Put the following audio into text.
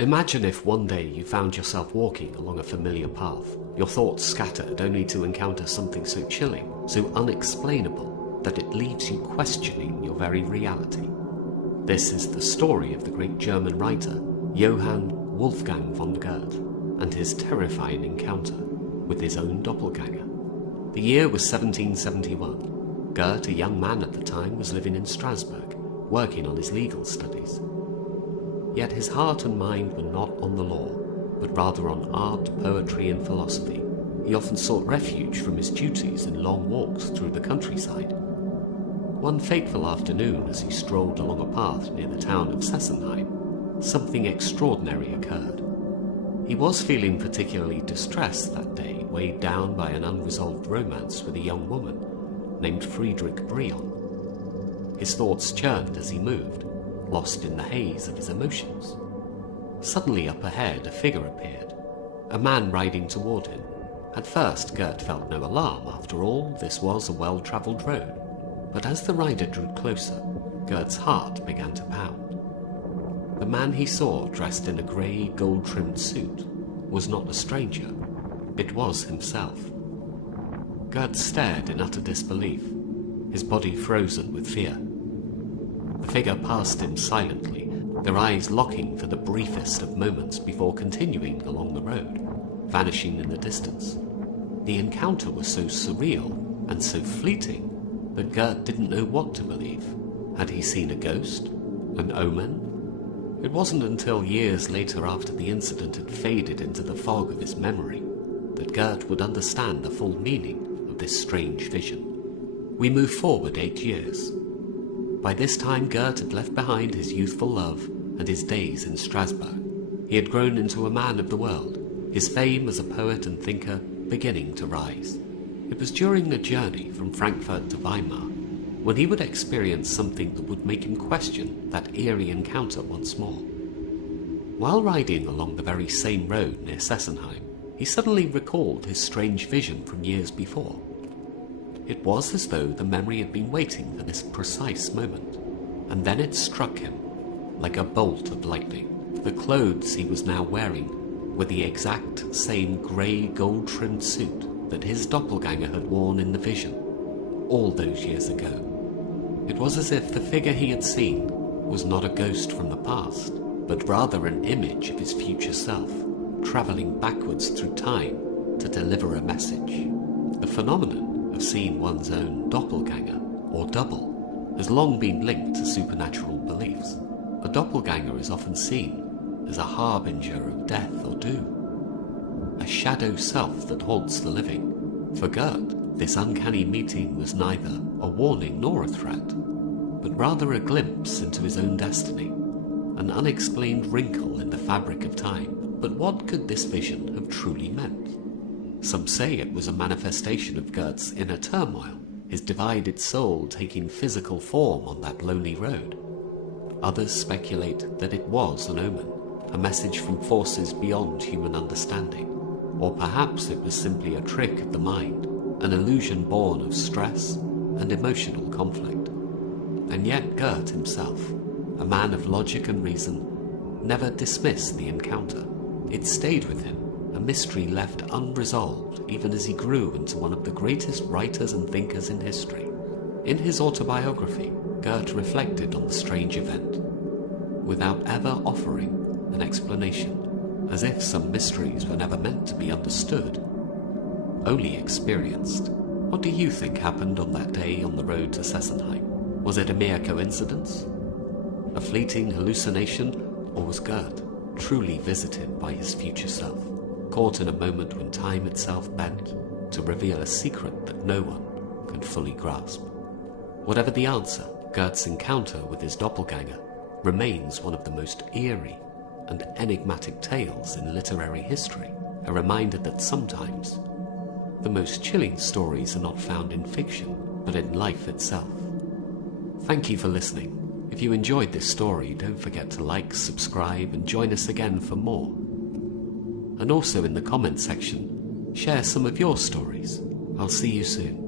Imagine if one day you found yourself walking along a familiar path, your thoughts scattered only to encounter something so chilling, so unexplainable, that it leaves you questioning your very reality. This is the story of the great German writer Johann Wolfgang von Goethe and his terrifying encounter with his own doppelganger. The year was 1771. Goethe, a young man at the time, was living in Strasbourg, working on his legal studies. Yet his heart and mind were not on the law, but rather on art, poetry, and philosophy. He often sought refuge from his duties in long walks through the countryside. One fateful afternoon, as he strolled along a path near the town of Sessenheim, something extraordinary occurred. He was feeling particularly distressed that day, weighed down by an unresolved romance with a young woman named Friedrich Brion. His thoughts churned as he moved, lost in the haze of his emotions. Suddenly up ahead a figure appeared, a man riding toward him. At first Goethe felt no alarm. After all, this was a well-travelled road. But as the rider drew closer, Goethe's heart began to pound. The man he saw, dressed in a grey, gold-trimmed suit, was not a stranger. It was himself. Goethe stared in utter disbelief, his body frozen with fear. The figure passed him silently, their eyes locking for the briefest of moments before continuing along the road, vanishing in the distance. The encounter was so surreal and so fleeting that Goethe didn't know what to believe. Had he seen a ghost? An omen? It wasn't until years later, after the incident had faded into the fog of his memory, that Goethe would understand the full meaning of this strange vision. We move forward 8 years. By this time Goethe had left behind his youthful love and his days in Strasbourg. He had grown into a man of the world, his fame as a poet and thinker beginning to rise. It was during a journey from Frankfurt to Weimar when he would experience something that would make him question that eerie encounter once more. While riding along the very same road near Sessenheim, he suddenly recalled his strange vision from years before. It was as though the memory had been waiting for this precise moment, and then it struck him like a bolt of lightning. The clothes he was now wearing were the exact same grey, gold-trimmed suit that his doppelganger had worn in the vision all those years ago. It was as if the figure he had seen was not a ghost from the past, but rather an image of his future self, travelling backwards through time to deliver a message. The phenomenon of seeing one's own doppelganger, or double, has long been linked to supernatural beliefs. A doppelganger is often seen as a harbinger of death or doom, a shadow self that haunts the living. For Goethe, this uncanny meeting was neither a warning nor a threat, but rather a glimpse into his own destiny, an unexplained wrinkle in the fabric of time. But what could this vision have truly meant? Some say it was a manifestation of Goethe's inner turmoil, his divided soul taking physical form on that lonely road. Others speculate that it was an omen, a message from forces beyond human understanding, or perhaps it was simply a trick of the mind, an illusion born of stress and emotional conflict. And yet Goethe himself, a man of logic and reason, never dismissed the encounter. It stayed with him, a mystery left unresolved even as he grew into one of the greatest writers and thinkers in history. In his autobiography, Goethe reflected on the strange event, without ever offering an explanation, as if some mysteries were never meant to be understood, only experienced. What do you think happened on that day on the road to Sessenheim? Was it a mere coincidence? A fleeting hallucination? Or was Goethe truly visited by his future self, caught in a moment when time itself bent to reveal a secret that no one could fully grasp? Whatever the answer, Goethe's encounter with his doppelganger remains one of the most eerie and enigmatic tales in literary history, a reminder that sometimes the most chilling stories are not found in fiction, but in life itself. Thank you for listening. If you enjoyed this story, don't forget to like, subscribe, and join us again for more. And also in the comment section, share some of your stories. I'll see you soon.